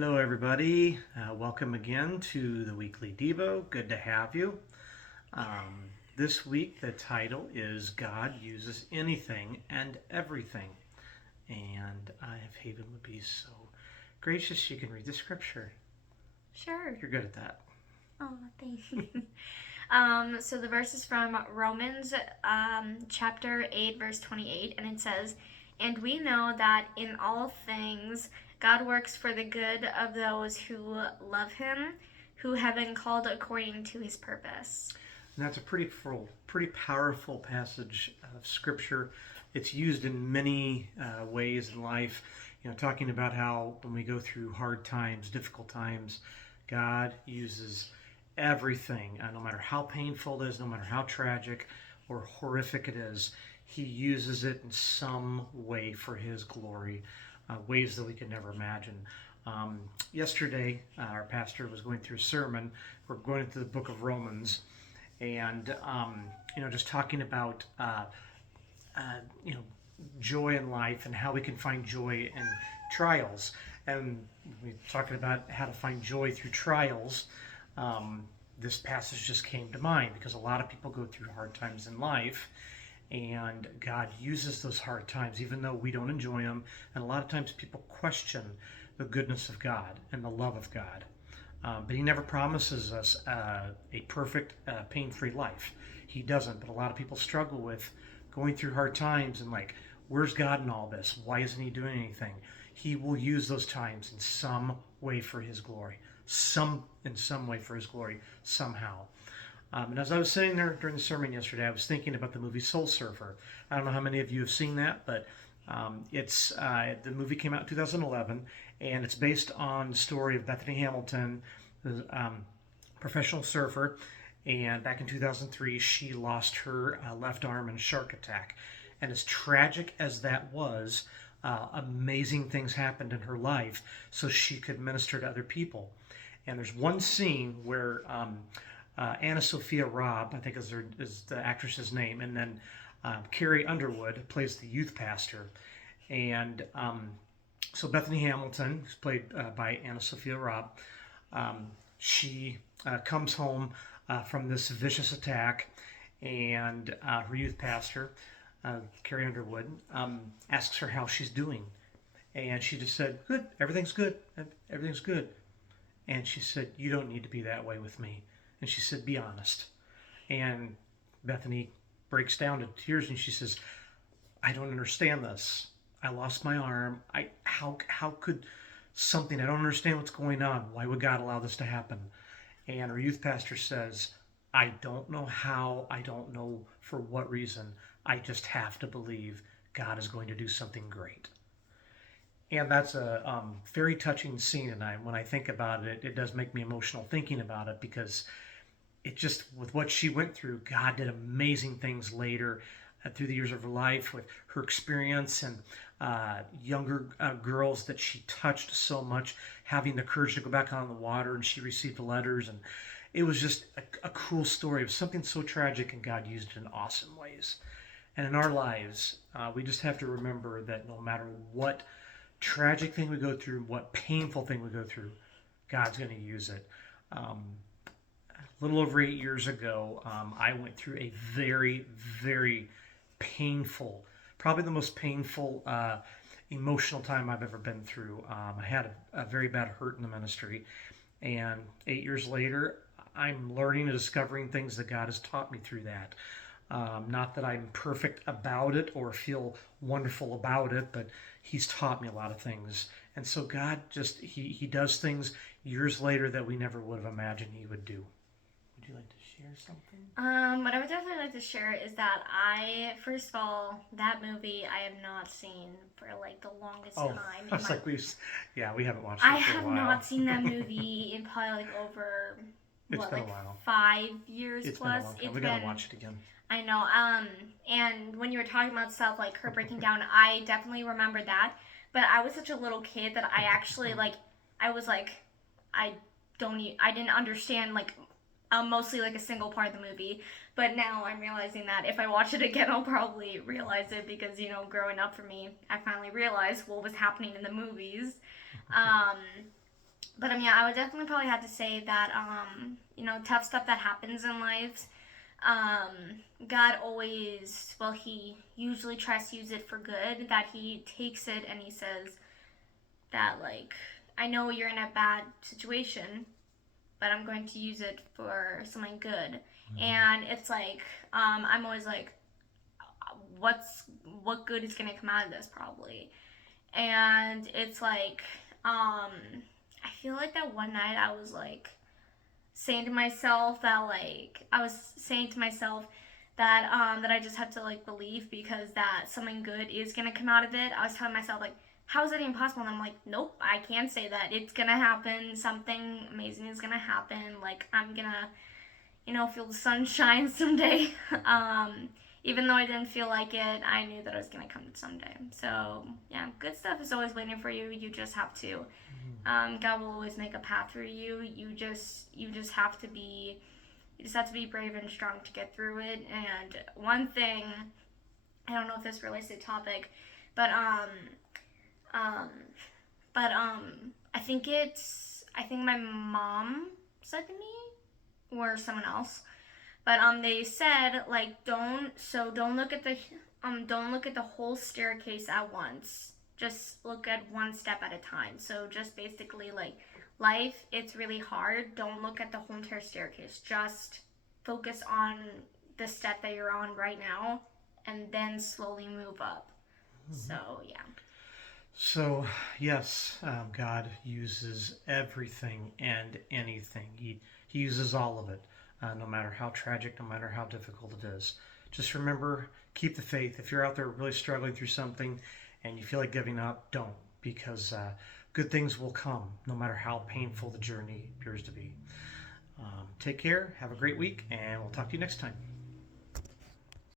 Hello, everybody. Welcome again to the weekly Devo. Good to have you. This week, the title is God Uses Anything and Everything. And if Haven would be so gracious, she can read the scripture. Sure. You're good at that. Oh, thank you. So the verse is from Romans chapter 8, verse 28, and it says, "And we know that in all things God works for the good of those who love him, who have been called according to his purpose." And that's a pretty powerful passage of scripture. It's used in many ways in life. Talking about how when we go through hard times, difficult times, God uses everything, no matter how painful it is, no matter how tragic or horrific it is, He uses it in some way for His glory, ways that we can never imagine. Yesterday, our pastor was going through a sermon. We're going into the book of Romans, and just talking about you know joy in life and how we can find joy in trials. And we're talking about how to find joy through trials. This passage just came to mind because a lot of people go through hard times in life, and God uses those hard times even though we don't enjoy them. And a lot of times people question the goodness of God and the love of God. But He never promises us a perfect, pain-free life. He doesn't. But a lot of people struggle with going through hard times and like, where's God in all this? Why isn't He doing anything? He will use those times in some way for His glory. In some way for His glory, somehow. And as I was sitting there during the sermon yesterday, I was thinking about the movie Soul Surfer. I don't know how many of you have seen that, but it's the movie came out in 2011, and it's based on the story of Bethany Hamilton, the professional surfer. And back in 2003, she lost her left arm in a shark attack. And as tragic as that was, amazing things happened in her life so she could minister to other people. And there's one scene where Anna Sophia Robb, I think is the actress's name, and then Carrie Underwood plays the youth pastor. And so Bethany Hamilton, who's played by Anna Sophia Robb, she comes home from this vicious attack, and her youth pastor, Carrie Underwood, asks her how she's doing. And she just said, "Good, everything's good, everything's good." And she said, "You don't need to be that way with me." And she said, "Be honest." And Bethany breaks down to tears and she says, "I don't understand this. I lost my arm. How could something, I don't understand what's going on. Why would God allow this to happen?" And her youth pastor says, "I don't know how. I don't know for what reason. I just have to believe God is going to do something great." And that's a very touching scene, and when I think about it, it does make me emotional thinking about it, because it just, with what she went through, God did amazing things later through the years of her life with her experience, and younger girls that she touched so much, having the courage to go back on the water, and she received letters, and it was just a cool story of something so tragic, and God used it in awesome ways. And in our lives, we just have to remember that no matter what tragic thing we go through, what painful thing we go through, God's going to use it. A little over 8 years ago, I went through a very, very painful, probably the most painful emotional time I've ever been through. I had a very bad hurt in the ministry, and 8 years later, I'm learning and discovering things that God has taught me through that. Not that I'm perfect about it or feel wonderful about it, but He's taught me a lot of things. And so God just, He does things years later that we never would have imagined He would do. Would you like to share something? What I would definitely like to share is that first of all, that movie I have not seen for like the longest time. I was like, we haven't watched I it for a have while. not seen that movie in probably like over, It's what, been like a while. 5 years It's plus. been a long time. We gotta watch it again. I know. And when you were talking about stuff like her breaking down, I definitely remember that. But I was such a little kid that I actually I was like, I I didn't understand like mostly like a single part of the movie. But now I'm realizing that if I watch it again, I'll probably realize it, because growing up for me, I finally realized what was happening in the movies. Um, But yeah, I would definitely probably have to say that tough stuff that happens in life, God always, well, he usually tries to use it for good. That he takes it and he says that, like, I know you're in a bad situation, but I'm going to use it for something good. And it's like, I'm always like, what's what good is gonna come out of this probably? And it's like, I feel like that one night I was like saying to myself that like I was saying to myself that I just have to like believe because that something good is gonna come out of it. I was telling myself like, how is that even possible? And I'm like, nope, I can't say that. It's gonna happen. Something amazing is gonna happen. Like I'm gonna, feel the sunshine someday. Even though I didn't feel like it, I knew that it was gonna come someday. So yeah, good stuff is always waiting for you. You just have to. God will always make a path for you. You just have to be brave and strong to get through it. And one thing, I don't know if this relates to the topic, but um, I think my mom said to me or someone else, but they said like don't look at the whole staircase at once. Just look at one step at a time. So just basically like life, it's really hard. Don't look at the whole entire staircase. Just focus on the step that you're on right now and then slowly move up. So yeah. So, yes, God uses everything and anything. He uses all of it, no matter how tragic, no matter how difficult it is. Just remember, keep the faith. If you're out there really struggling through something and you feel like giving up, don't, because good things will come, no matter how painful the journey appears to be. Take care, have a great week, and we'll talk to you next time.